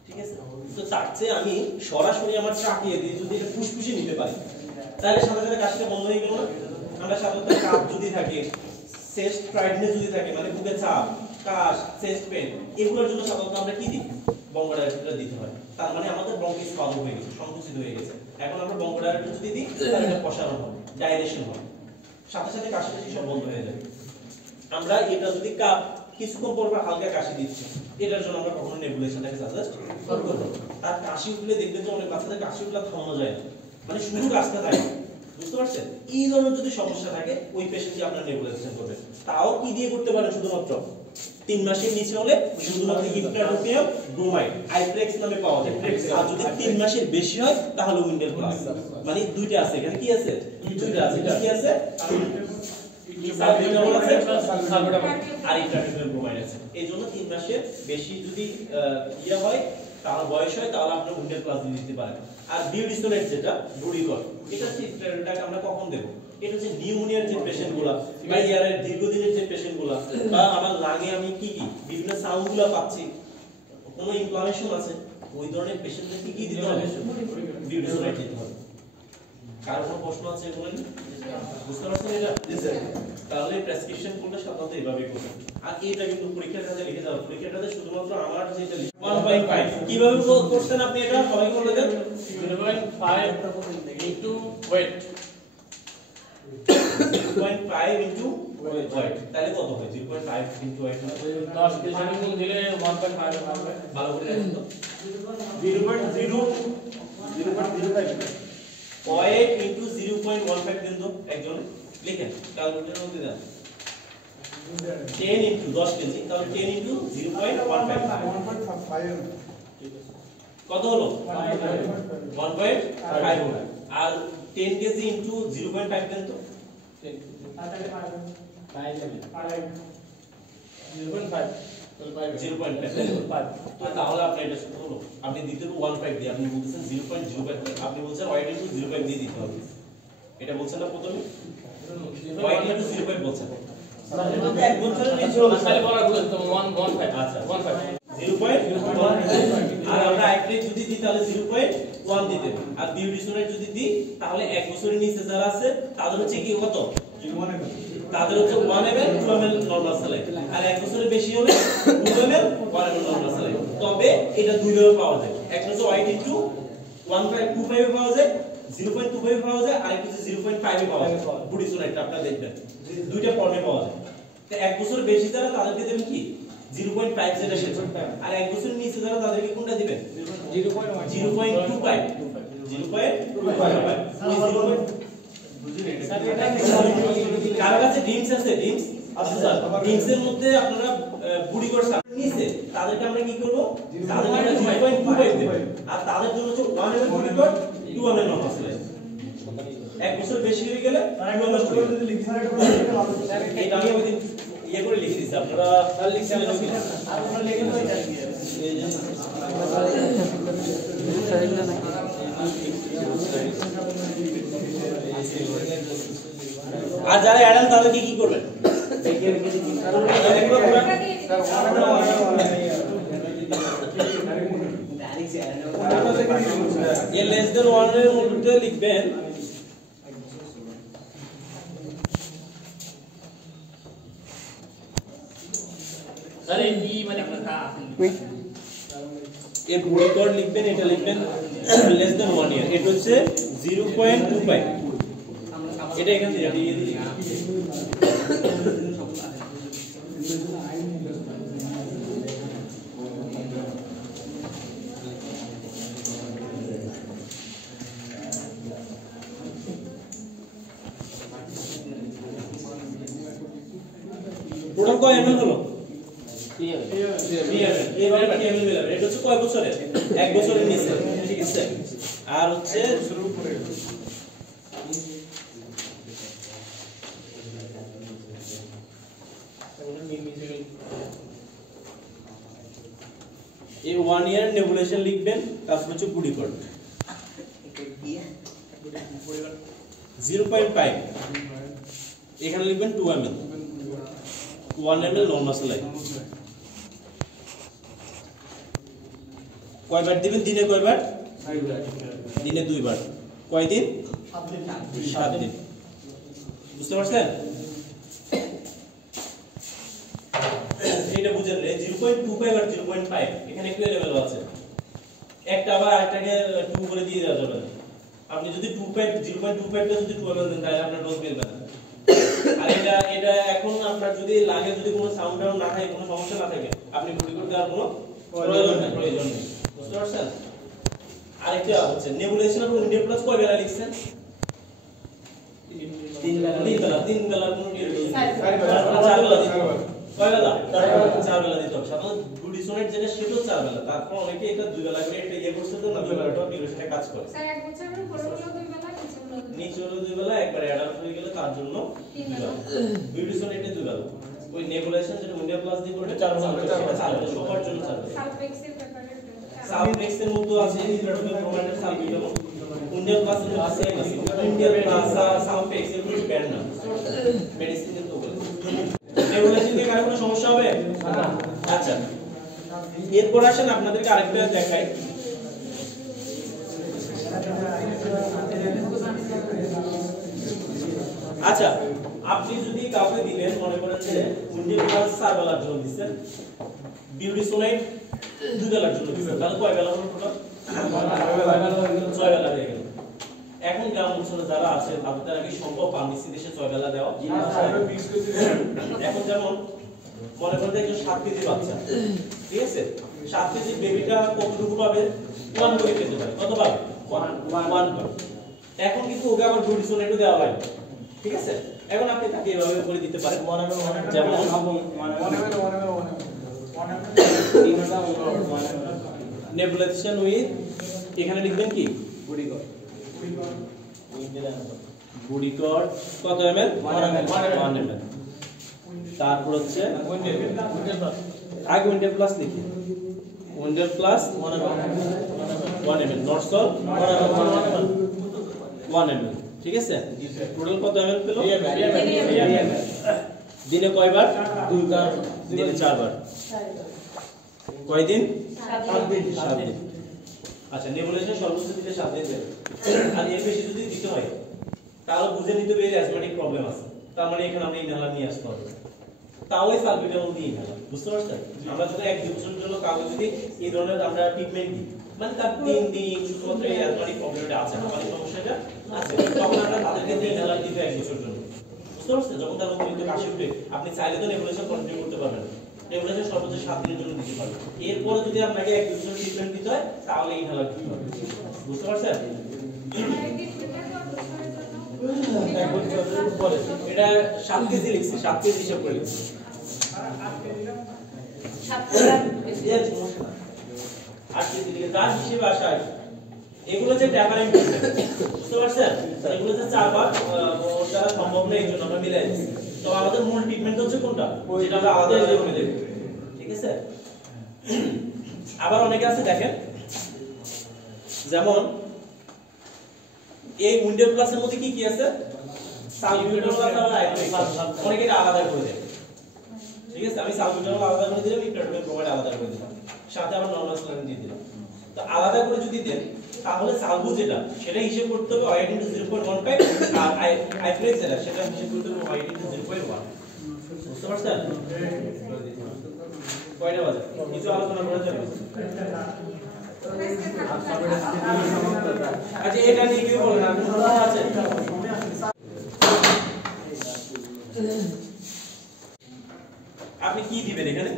ঠিক আছে? তো তার চেয়ে আমি সরাসরি আমার চাপিয়ে দিই, যদি এটা ফুসফুসে নিতে পারি, তাহলে সাথে সাথে কাশিটা বন্ধ হয়ে গেল না? আমরা সাধারণত কাপ যদি থাকে, চেস্ট টাইটনেস যদি থাকে, মানে বুকে চাপ, কাশ, চেস্ট পেন, এগুলোর জন্য সাধারণত আমরা কি দিই, বঙ্গোডায়ারেক্টটা দিতে হয়। তার মানে আমাদের ব্রঙ্কিস পালক হয়ে গেছে, সংকুচিত হয়ে গেছে। এখন আমরা বঙ্গোডায়ারেক্ট যদি দিই, তাহলে এটা প্রসারণ হবে, ডাইলেশন হবে, সাথে সাথে কাশি সব বন্ধ হয়ে যাবে। আমরা এটা যদি কাপ কিছুক্ষণ পর হালকা কাশি দিচ্ছি, এটার জন্য আমরা কখনো নেবুলাইজেশনটাকে সাজেস্ট করব না। তার কাশি উঠলে দেখবেন যে অনেক বাচ্চাদের কাশি উঠলে থামানো যায় না, মানে শুধু কাশতে থাকে, বুঝতে পারছেন? এই ধরনের যদি সমস্যা থাকে ওই পেশেন্টকে আপনারা নেবুলাইজেশন করবেন। তাও কি দিয়ে করতে পারেন? শুধুমাত্র 3 মাসের নিচে হলে শুধুমাত্র ইপ্রাডোপিয়াম ব্রোমাইড আইপ্লেক্স নামে পাওয়া যায়। আর যদি 3 মাসের বেশি হয় তাহলে উইন্ডেল প্লাস, মানে দুইটা আছে এখানে, কি আছে? দুইটা আছে, কি আছে? সালবিউটামল আছে, আর ইপ্রাডোপিয়াম ব্রোমাইড আছে। এইজন্য 3 মাসের বেশি যদি ইয়া হয়, তাহলে বয়স হয়, তাহলে আপনি উইন্ডেল প্লাস দিয়ে দিতে পারেন। আর বিউডিসোনেট যেটা ব্রুডিকর, এটা ট্রিটমেন্টটাকে আমরা কখন দেব? এটা হচ্ছে নিউমোনিয়ার যে পেশেন্টগুলো বা ইয়ারের দীর্ঘদিনের যে পেশেন্টগুলো, বা আমার লাঙে আমি কি কি বিভিন্ন সাউন্ডগুলো পাচ্ছি, কোনো ইনফ্লামেশন আছে, ওই ধরনের পেশেন্টদেরকে কি দিতে হবে? বিউডিসোনেট দিতে হবে। কার কোনো প্রশ্ন আছে বলেন? বুঝতে পারছেন এটা? তাহলে প্রেসক্রিপশন করলে সাধারণত এইভাবেই করবেন। আর এটা কিন্তু পরীক্ষার কাজে লিখে যাও, পরীক্ষার কাজে শুধুমাত্র আমার যেটা 1.5 কিভাবে করছেন আপনি এটা সবাই বলে দেন। 0.5 into weight, 0.5 into weight, তাহলে কত হয়? 0.5 into weight 10 কেজি গুণ দিলে 1.5 হবে। ভালো করে দেখুন তো, 0.05 weight into 0.15 দিন তো একজন লিখেন, ক্যালকুলেটরের মধ্যে দেন। 10 into 10 কেজি, তাহলে 10 into 0.15 কত হলো? 1.5 হলো। আর 10 কেজি into 0.5 দেন তো, 0.5 তো তাহলে আপনি এটা শুধু হলো, আপনি দিতে তো 1.5 দিয়ে, আপনি বলতেছেন 0.05, আপনি বলছেন weight into 0.5 দিয়ে দিতে হবে, এটা বলছেন না প্রথমে? weight into 0.5 বলছেন, এক বছরের নিচে হলো তাহলে বলা ভুল, তো 1.5, আচ্ছা 1.5 0.1, আর আমরা আইপ্লেক যদি দিই তাহলে 0.1 দিতে হবে। আর বিউডিসোনেট যদি দিই তাহলে এক বছরের নিচে যারা আছে তাদের হচ্ছে কি কত? তাদের হচ্ছে 1 ml 2 ml নরমাল স্যালাইন, আর এক বছরের বেশি হলে 2 ml 1 ml নরমাল স্যালাইন। তবে এটা দুই ভাবে পাওয়া যায়, একটা হচ্ছে weight into 1.25 পাওয়া যায়, 0.25 পাওয়া যায়, আর একটা হচ্ছে 0.5 এ পাওয়া যায়। বিউডিসোনেটটা আপনারা দেখবেন দুইটা ফর্মে পাওয়া যায়। তো এক বছরের বেশি যারা তাদেরকে দেবেন কি 0.5 যেটা সেটা, আর এক বছরের নিচে যারা তাদেরকে কোনটা দিবেন? 0.25 কার কাছে ড্রিমস আছে? ড্রিমস আছে স্যার, ড্রিমসের মধ্যে আপনারা বুড়ি করে নিচে তাদেরকে আমরা কি করব? তাদেরকে আমরা 0.25 দেব, আর তাদের জন্য হচ্ছে 1 ml বুড়ি কর 2 ml নরমাল স্যালাইন। এক বছর বেশি হয়ে গেলে 2 ml যদি লিখি স্যার এটা আমি ওইদিন ইয়ে করে লিখে দিছি, আপনারা তাহলে লিখছেন আর আমরা লিখে তো এটা এই যে আর যারা অ্যাডাল্ট তাহলে কি করবেন? ये लेस देन 1 এর মধ্যে লিখবেন। স্যার এই মানে কথা এই বুড়ি কোড লিখবেন, এটা লিখবেন লেস দেন 1 ইয়ার, এটা হচ্ছে 0.25। এটা এখান থেকে দিয়ে দিই টোটাল কয় এমএল হলো 3 এমএল এবারে 3 এমএল মিলাবে এটা হচ্ছে কয় বছরের 1 বছরের নিচে ঠিক আছে আর হচ্ছে শুরু করে এই 1 ইয়ার নেবুলেশন লিখবেন তারপর হচ্ছে বুডি কর্ড 0.5 এখানে লিখবেন 2 ml 1 ml নরমাল স্যালাইন কয়বার দিবেন দিনে কয়বার দিনে 2 বার কয় দিন 7 দিন বুঝতে পারছেন এটা বুঝেন 0.25 আর 0.5 এখানে একটু লেভেল আছে একটা আবার আরেকটাকে 2 করে দিয়ে দেওয়া যাবে আপনি যদি 0.25 টা যদি 2 ml দেন তাহলে আপনার ডোজ মিলবে না আর এটা এখন আপনার যদি লাগে যদি কোনো সাউন্ড ডাউন না থাকে কোনো সমস্যা না থাকে আপনি বুডি করতে আর কোনো প্রয়োজন নেই বুঝতে পারছেন আরেকটা হচ্ছে নেবুলেশন আর উইন্ডো প্লাস কয় বেলা লিখছেন 3 বেলা কোনো ডিউ নেই 4 বেলা কয় বেলা 4 বেলা দিতে হবে সাধারণত বুডি সোনেট যেটা সেটাও 4 বেলা তারপর অনেকে এটা 2 বেলা করে এটা করতে তো না 2 বেলাটা ডিউরেশনে কাজ করে স্যার এক বছর পরে হলো 2 বেলা নিচে হলো 2 বেলা একবার অ্যাডাল্ট হয়ে গেলে তার জন্য 3 বেলা বুডি সোনেটে 2 বেলা ওই নেবুলেশন যেটা উইন্ডো প্লাস দিয়ে করে 4 বেলা সবার জন্য 4 বেলা সালফেক্সের ব্যাপারে সালফেক্সের মতো আছে ইনক্রেডিবল প্রোমাইডের সালফেক্স উইন্ডো প্লাস এর সেম আছে উইন্ডো প্লাস সালফেক্স এর কোনো ব্যান্ড না মেডিসিনে তো বলে নেবুলেশন দিয়ে কারো কোনো সমস্যা হবে না আচ্ছা এরপর আসেন আপনাদেরকে আরেকটা দেখাই আচ্ছা আপনি যদি কাউকে দিবেন মনে করেন যে উইন্ডো প্লাস 4 বেলার জন্য দিবেন বিউটি সোনাইট 2 বেলার জন্য দিবেন তাহলে কয় বেলা হলো টোটাল 6 বেলা হয়ে গেল এখন গ্রাম অঞ্চলে যারা আছে তাদের আগে সম্ভব ফার্মেসি দেশে 6 বেলা দেওয়া এখন যেমন মনে করেন একজন 7 কেজি বাচ্চা ঠিক আছে 7 কেজি বেবিটা কতটুকু পাবে 1 করে পেতে পারে কত পাবে 1 করে এখন কিন্তু ওকে আবার বিউটি সোনাইটও দেওয়া হয় ঠিক আছে এখন আপনি তাকে এভাবে করে দিতে পারেন যেমন নেবুলাইজেশন উইথ এখানে লিখবেন কি বুডি কর্ড কত ml 1 ml তারপর হচ্ছে আগে উইন্ডো প্লাস লিখি উইন্ডো প্লাস 1 ml নরসল 1 ml ঠিক আছে টোটাল কত ml পেল দিনে কয়বার 2 বার দিনে 4 বার কয় দিন 7 দিন আচ্ছা নেবুলাইজেশন সর্বোচ্চ দিলে 7 দিন দেবে আর এর বেশি যদি দিতে হয় তাহলে বুঝে নিতে হবে অ্যাজমাটিক প্রবলেম আছে তার মানে এখানে আমরা ইনহেলার নিয়ে আসতে হবে তাও এই সালবিটামল দিয়ে ইনহেলার বুঝতে পারছেন আমরা যদি 1-2 বছরের জন্য কাউকে যদি এই ধরনের আমরা ট্রিটমেন্ট দিই মানে তার 3 দিন শুধুমাত্র এই অ্যাজমাটিক প্রবলেমটা আছে আমাদের সমস্যাটা আছে তখন আমরা তাদেরকে ইনহেলার দিতে 1 বছরের জন্য বুঝতে পারছেন যখন তার অতিরিক্ত কাশি উঠে আপনি চাইলে তো নেবুলাইজেশন কন্টিনিউ করতে পারবেন নেবুলাইজেশন সর্বোচ্চ 7 দিনের জন্য দিতে পারবেন এরপরে যদি আপনাকে 1 বছর ট্রিটমেন্ট দিতে হয় তাহলে ইনহেলার দিতে হবে বুঝতে পারছেন এটা 7 কেজি লিখছি 7 কেজি হিসাব করে লিখছি 8 কেজি লিখে তার হিসেবে আসায় এগুলো যে ট্যাপারিং করছে বুঝতে পারছেন এগুলো যে 4 বার ওটা সম্ভব না এই জন্য আমরা মিলাই দিচ্ছি তো আমাদের মূল ট্রিটমেন্ট হচ্ছে কোনটা যেটা আমরা আলাদা আলাদা করে দেব ঠিক আছে আবার অনেকে আছে দেখেন যেমন এই উইন্ডো প্লাসের মধ্যে কি কি আছে সালবিউটানল আছে আর অনেকে এটা আলাদা করে দেয় ঠিক আছে আমি সালবিউটানল আলাদা করে দিলাম ইনক্রেডিবল প্রোভাইড আলাদা করে দিলাম সাথে আবার নরমাল স্যালাইন দিয়ে দিলাম তো আলাদা করে যদি দেন তাহলে সালবু যেটা সেটা হিসাব করতে হবে y * 0.15 আর আইফ্লেক্স যেটা সেটা হিসাব করতে হবে y * 0.1 বুঝতে পারছেন কয়টা বাজে কিছু আলোচনা করা যাবে আচ্ছা এটা নিয়ে কি বলেন আপনি আছে আপনি কি দিবেন এখানে?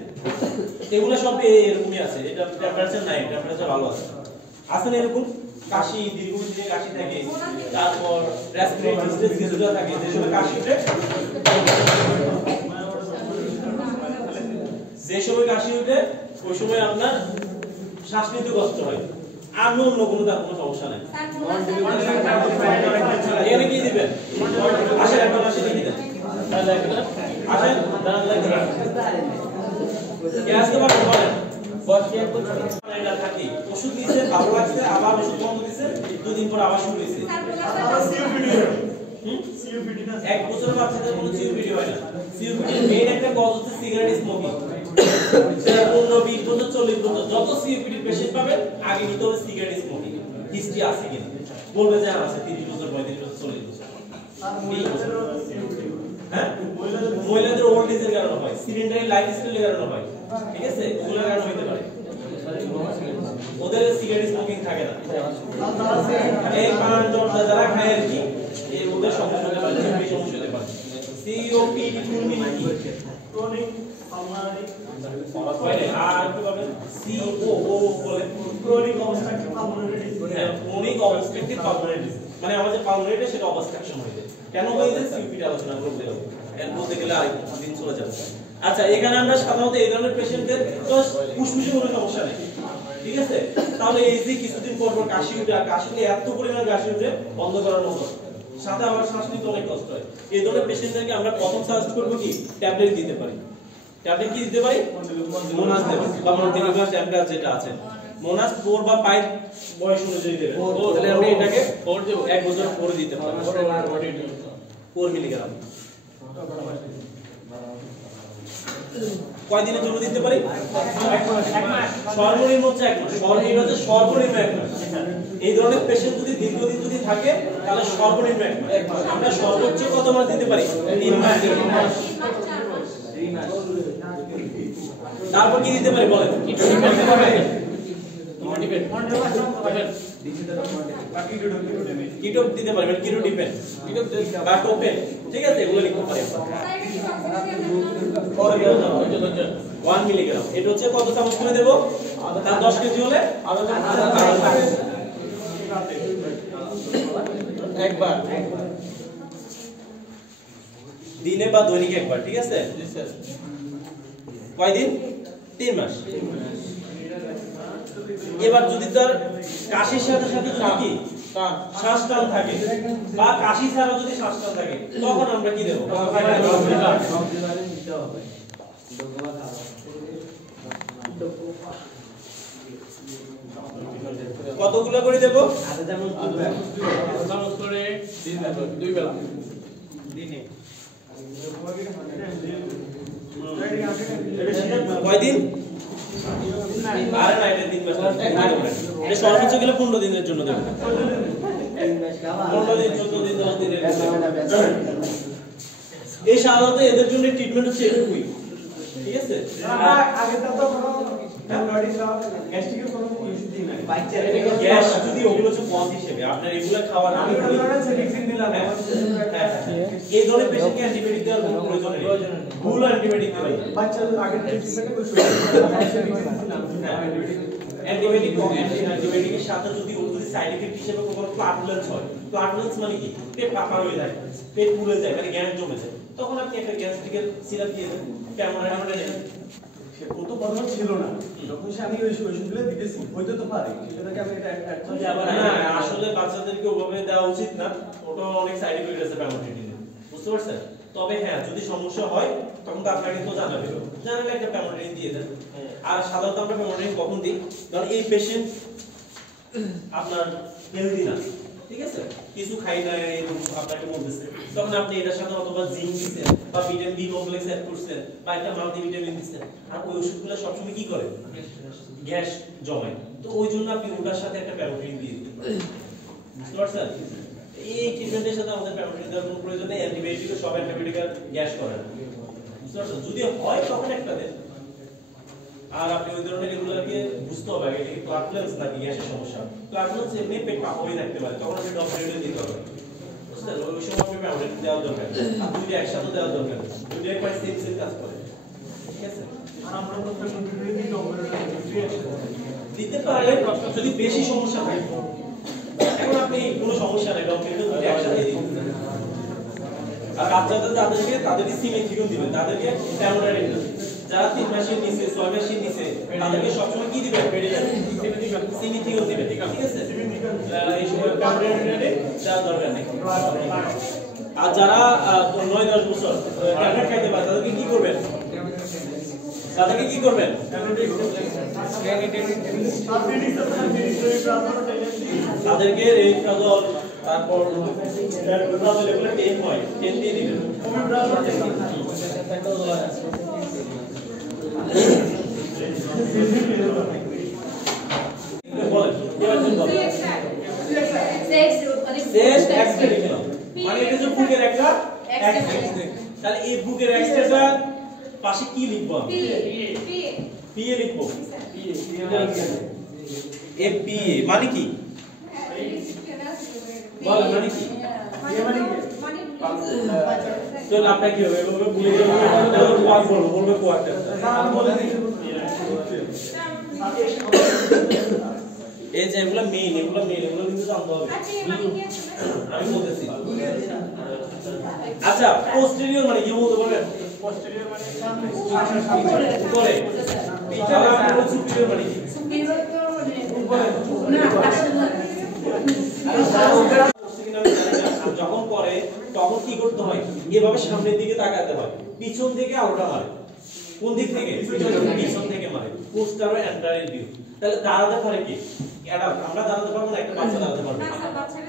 এগুলো সব এরকমই আছে, এটা টেম্পারেচার নাই, টেম্পারেচার ভালো আছে। আছে না এরকম কাশি, দীর্ঘদিনের কাশি থাকে, তারপর রেসপিরেটরি ডিস্ট্রেস কিছুটা থাকে, যে সময় কাশি উঠে, যে সময় কাশি উঠে ওই সময় আপনার শ্বাস নিতে কষ্ট হয়, আর অন্য কোনো তার কোনো সমস্যা নাই। এখানে কি দিবেন? আসেন এখন আসেন লিখে দেন। আসেন দাঁড়ান লাগবে না। গ্যাস তো বাকি বলেন। এটা থাকি। ওষুধ নিছে ভালো লাগছে, আবার ওষুধ বন্ধ দিছে, দুদিন পর আবার শুরু হইছে। এক বছরের বাচ্চাদের কোনো সিওপিডি হয় না। সিওপিডির মেইন একটা কজ হচ্ছে সিগারেট স্মোকিং। 15, 20 বছর, 40 বছর যত সিওপিডি পেশেন্ট পাবেন আগে নিতে হবে সিগারেট স্মোকিং। হিস্ট্রি আছে কিনা বলবে যে আছে 30 বছর, 35 বছর, 40 বছর। হ্যাঁ, মহিলাদের ওল্ড এজের কারণে হয়, সিলিন্ডারি লাইফস্টাইলের কারণে হয়, ঠিক আছে, ওগুলোর কারণে হতে পারে। ওদের সিগারেট স্মোকিং থাকে না, এই পান জর্দা যারা খায় আর কি, এই ওদের সমস্যা হতে পারে, এই সমস্যা হতে পারে। সিওপিডি ফুল মিনিং কি? ক্রনিক পালমোনারি আর কি বলেন? সিওও বলে chronic obstructive pulmonary disease. Chronic obstructive pulmonary disease মানে আমাদের পালমোনারিটা সেটা অবস্ট্রাকশন হয়ে যায়। কেন হয় যে সিওপিডি আলোচনা করতে হবে, এর বলতে গেলে আরেকটু দিন চলে যাবে। আচ্ছা, এখানে আমরা সাধারণত এই ধরনের পেশেন্টদের তো ফুসফুসে কোনো সমস্যা নেই, ঠিক আছে। তাহলে এই যে কিছুদিন পর পর কাশি উঠে, আর কাশি উঠে এত পরিমাণে কাশি উঠে বন্ধ করার মতো, সাথে আবার শ্বাস নিতে অনেক কষ্ট হয়, এই ধরনের পেশেন্টদেরকে আমরা প্রথম সাজেস্ট করব কি ট্যাবলেট দিতে পারি। ট্যাবলেট কি দিতে পারি? মোনাস দেবেন, বা মন্টিলিভার ট্যাবলেট যেটা আছে মোনাস 4 বা 5 বয়স অনুযায়ী দেবেন। তাহলে আপনি এটাকে 4 দেব, 1 বছর পরে দিতে পারেন 4 মিলিগ্রাম। কয় দিনের জন্য দিতে পারি? 1 মাস। সর্বনিম্ন হচ্ছে 1 মাস। সর্বনিম্ন হচ্ছে সর্বনিম্ন 1 মাস। এই ধরনের পেশেন্ট যদি দীর্ঘদিন যদি থাকে তাহলে সর্বনিম্ন 1 মাস। আমরা সর্বোচ্চ কত মাস দিতে পারি? 3 মাস। 3 মাস। তারপর কি দিতে পারি বলেন? কিটো দিতে পারবে? কিটো দিতে পারবেন, কিটো ডিপেন্ড, কিটো বা টোপেন, ঠিক আছে, এগুলো লিখতে পারি। 1 মিলিগ্রাম, এটা হচ্ছে কত চামচ করে দেব? তার 10 কেজি হলে একবার দিনে বা দৈনিক একবার, ঠিক আছে। কয়দিন? 3 মাস। এবার যদি তার কাশির সাথে সাথে যদি কি শ্বাস টান থাকে বা কাশি ছাড়া যদি শ্বাস টান থাকে তখন আমরা কি দেব? কতগুলো করে দেব? চামচ করে 2 বেলা দিনে। কয়দিন? আরে না, এটা 3 মাস। এটা সর্বোচ্চ গেলে 15 দিনের জন্য দেব। 15 দিন, 14 দিন, 10 দিনের। এই সাধারণত এদের জন্য ট্রিটমেন্ট হচ্ছে এটুকুই, ঠিক আছে। আগে তো কোনো অ্যান্টিবায়োটিক বা গ্যাস্ট্রিকের কোনো ইউজ দিই না। গ্যাস যদি ওগুলো হচ্ছে পথ হিসেবে আপনার এগুলো খাওয়ার আমি ধরেন সেলিক্সিন দিলাম। এই ধরনের পেশেন্টকে অ্যান্টিবায়োটিক দেওয়ার কোনো প্রয়োজন নেই, ভুল অ্যান্টিবায়োটিক দেবেন। বাচ্চার আগে ট্রিটমেন্টে কোনো অ্যান্টিবায়োটিকের সাথে যদি সাইড এফেক্ট হিসেবে কোনো ফ্লাটুলেন্স হয়, ফ্লাটুলেন্স মানে কি পেট ফাঁপা হয়ে যায়, পেট ফুলে যায়, মানে গ্যাস জমে যায়, তখন আপনি একটা গ্যাস্ট্রিকের সিরাপ দিয়ে দেন, প্যামোডাইন নেন। ও তো বদল ছিল না, যখন সে আমি ওই ওষুধগুলো দিতেছি হইতে তো পারে, সেটাকে আমি এটা না, আসলে বাচ্চাদেরকে ওভাবে দেওয়া উচিত না, ওটা অনেক সাইড এফেক্ট আছে প্যামোডাইনের, বুঝতে পারছেন। তবে হ্যাঁ, যদি সমস্যা হয় তখন তো আপনাকে তো জানাবে, জানালে একটা প্যামোডাইন দিয়ে দেন। আর সাধারণত আমরা প্যামোডাইন কখন দিই? কারণ এই পেশেন্ট আপনার হেলদি না, ঠিক আছে, কিছু খাই না আপনাকে বলতেছে, তখন আপনি এটার সাথে অথবা জিঙ্ক দিচ্ছেন বা ভিটামিন বি কমপ্লেক্স অ্যাড করছেন বা একটা মাল্টিভিটামিন দিচ্ছেন, আর ওই ওষুধগুলো সবসময় কি করে? গ্যাস জমায়, তো ওই জন্য আপনি ওটার সাথে একটা প্যামোডাইন দিয়ে দিতে পারেন, বুঝতে পারছেন। এই ট্রিটমেন্টের সাথে আমাদের প্যামোডাইন দেওয়ার কোনো প্রয়োজন নেই, অ্যান্টিবায়োটিক সব অ্যান্টিবায়োটিক গ্যাস করে না, বুঝতে পারছেন। যদি হয় তখন একটা দেন। আর আপনি ওই ধরনের এগুলোকে বুঝতে হবে এটা কি ফ্লাটুলেন্স নাকি গ্যাসের সমস্যা। ফ্লাটুলেন্স এমনি পেট ফাঁপা হয়ে থাকতে পারে, তখন আপনি ডক্টরেটে দিতে হবে। বুঝছেন? ওই সময় পেপার আমাদের দেওয়া দরকার। আর দুইটা একসাথে দেওয়া দরকার। দুইটা একবার সেম কাজ করে। ঠিক আছে? আমরা প্রত্যেকটা ভিডিওতে দিতে হবে দিতে পারলে যদি বেশি সমস্যা হয়। এখন আপনি কোনো সমস্যা নাই, ডকুমেন্ট দুইটা একসাথে দিয়ে দিবেন। আর বাচ্চাদের তাদেরকে সিমেট্রিকও দিবেন, তাদেরকে স্ট্যান্ডার্ড দিবেন। যারা 3 মাসের নিচে 6 মাসের নিচে তাদেরকে সবসময় কি দিবেন? সিমেট্রিকও দিবেন। ঠিক আছে? এই সময় স্ট্যান্ডার্ড দেওয়া দরকার নেই। আর যারা 9-10 বছর ট্যাবলেট খাইতে পারে তাদেরকে কি করবেন? তাদেরকে রেনিট্রাজল তারপর অ্যালবেন্ডাজল এগুলো 10 হয় 10 দিয়ে দিবেন। মানে এটা যে বুকের একটা তাহলে এই বুকের এক্সট্রাটা পাশে কি লিখব? পি এ লিখব। এ পি এ মানে কি? বল মানে কি? তো লাভটা কি হবে? এগুলো ভুলে গেলে কোয়াড বলবো কোয়াডটা। এই যে এগুলো মেইন এগুলো কিন্তু জানতে হবে। আমি বলতেছি। আচ্ছা পোস্টেরিয়র মানে কি বলতে পারবেন? পোস্টেরিয়র মানে সামনে উপরে। তাহলে আমরা সুপিরিয়র মানে কি? সুপিরিয়র তো উপরে না যখন করে তখন কি করতে হয়? এভাবে সামনের দিকে তাকাতে হয়, পিছন থেকে আউটটা মারে। কোন দিক থেকে? পিছন থেকে মারে। পোস্টার ও এন্টারিয়র ভিউ। তাহলে দাঁড়াতে পারে কি? আমরা দাঁড়াতে পারবো না, একটা বাচ্চা দাঁড়াতে পারবে।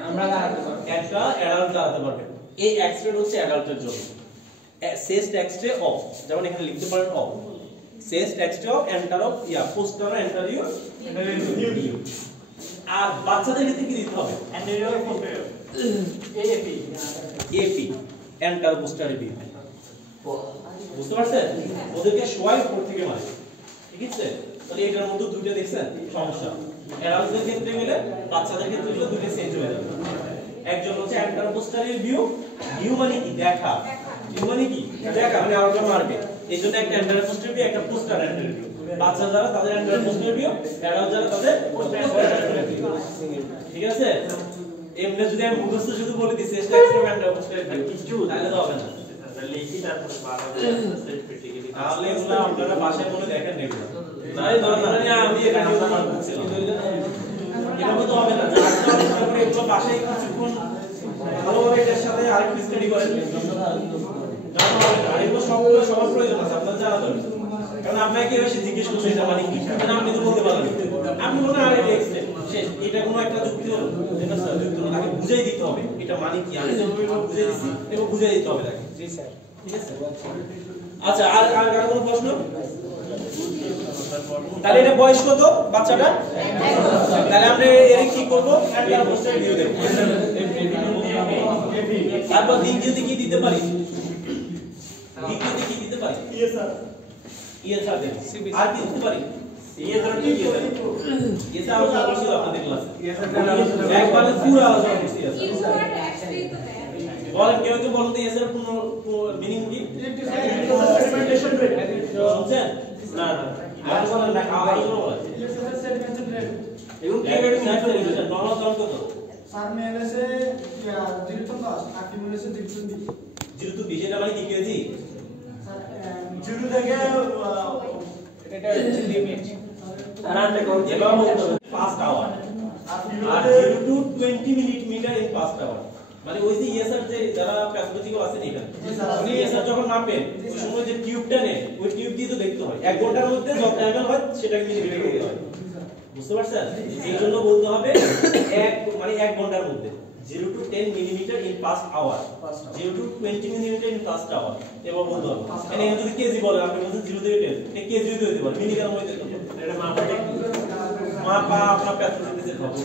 আমরা দাঁড়াতে পারবো, একটা অ্যাডাল্ট দাঁড়াতে পারবে। এই এক্সরে হচ্ছে অ্যাডাল্টের জন্য। চেস্ট এক্সরে অফ, যেমন এখানে লিখতে পারেন of. Chest X-ray of, anteroposterior ও এন্টারিয়র ভিউ। আর বাচ্চাদের ক্ষেত্রে কি দিতে হবে? Anterior posterior AP anteroposterior view. বুঝতে পারছেন? ওদেরকে সবাই উপর থেকে মারে। ঠিক আছে? তাহলে এটার মধ্যে দুইটা দেখছেন সমস্যা। অ্যাডাল্টদের ক্ষেত্রে গেলে বাচ্চাদের ক্ষেত্রে গেলে দুইটা চেঞ্জ হয়ে যাবে। একজন হচ্ছে এন্টার পোস্টারিয়র ভিউ। ভিউ মানে কি? দেখা। ভিউ মানে কি? দেখা মানে আউটটা মারবে। এইজন্য একটা এন্টার পোস্টারিয়র ভিউ, একটা পোস্টার এন্টারিয়র ভিউ। বাচ্চা যারা তাদের এন্টার পোস্টারিয়র ভিউ, অ্যাডাল্ট যারা তাদের পোস্টার এন্টারিয়র ভিউ। ঠিক আছে? এমনি যদি আমি মুখস্থ শুধু বলে দিই চেস্ট এক্সরে এন্টার পোস্টারিয়র ভিউ কিছু তাহলে তো হবে না। লিখি তারপর তাহলে এগুলো আপনারা বাসায় বলে দেখেন এগুলো। নাই দরকার নেই, আমি এখানে বলছিলাম এভাবে তো হবে না। যারা এগুলো বাসায় কিছুক্ষণ ভালোভাবে এটার সাথে আরেকটু স্টাডি করেন। আর এগুলো সবগুলো সবার প্রয়োজন আছে, আপনার জানা দরকার। কারণ আপনাকে এসে জিজ্ঞেস করছে এটা মানে কি, কারণ আপনি তো বলতে পারবেন। আপনি বলেন আর এটা এক্সটেন্ড শেষ, এটা কোনো একটা যুক্তি হলো যেটা স্যার যুক্তি হলো, তাকে বুঝাই দিতে হবে এটা মানে কি। আমি যেভাবে বুঝাই দিচ্ছি এবং বুঝাই দিতে হবে তাকে। জি স্যার, ঠিক আছে। আচ্ছা, আর কোনো প্রশ্ন? তাহলে এটা বয়স কত বাচ্চাটা? তাহলে আমরা এর কি করব? একটা পোস্টার ভিউ দেব। তারপর দ্বিতীয়তে কি দিতে পারি? দ্বিতীয়তে কি দিতে পারি? ইএসআর দেব। আর কি দিতে পারি? ইএসআর কি দিতে পারি? ইএসআর আলোচনা করছি আপনাদের ক্লাসে। একবারে পুরো আলোচনা করছি ইএসআর। ইনফ্রারেড এক্স-রে তো দেয়। বলেন কেউ কেউ বলতে ইএসআর পুরো মিনিং কি? Sedimentation rate. বুঝছেন? না না আর বলেন না, আলোচনা বলেন। Sedimentation rate. এবং কি রেট সেডিমেন্টেশন নরমাল দাম কত? স্যার মেলেছে 0.10 আপনি মেলেছে 0.20 0.20 এটা মানে কি কেজি? স্যার 0 থেকে এটা লিমিট রানটা কোন যেটা বলতে হবে ফাস্ট আওয়ার আর 0 to 20 millimetre in first hour. মানে ওই যে ইএসআর যে যারা প্যাথোলজিক্যাল আছে এখানে উনি ইএসআর যখন মাপেন ওই সময় যে টিউবটা নেন ওই টিউব দিয়ে তো দেখতে হয় 1 ঘন্টার মধ্যে যত এমএল হয় সেটাকে মিলিমিটার করতে হয়। বুঝতে পারছেন? এই জন্য বলতে হবে মানে 1 ঘন্টার মধ্যে 0 to 10 millimetre in first hour, 0 to 20 millimetre in first hour এবার বলতে হবে। মানে এখানে যদি কেজি বলে আপনি বলছেন 0 থেকে 10 এটা কেজি হতে পারে, মিলিগ্রাম হতে পারে। এটা মাপা আপনার প্যাথোলজিতে হবে।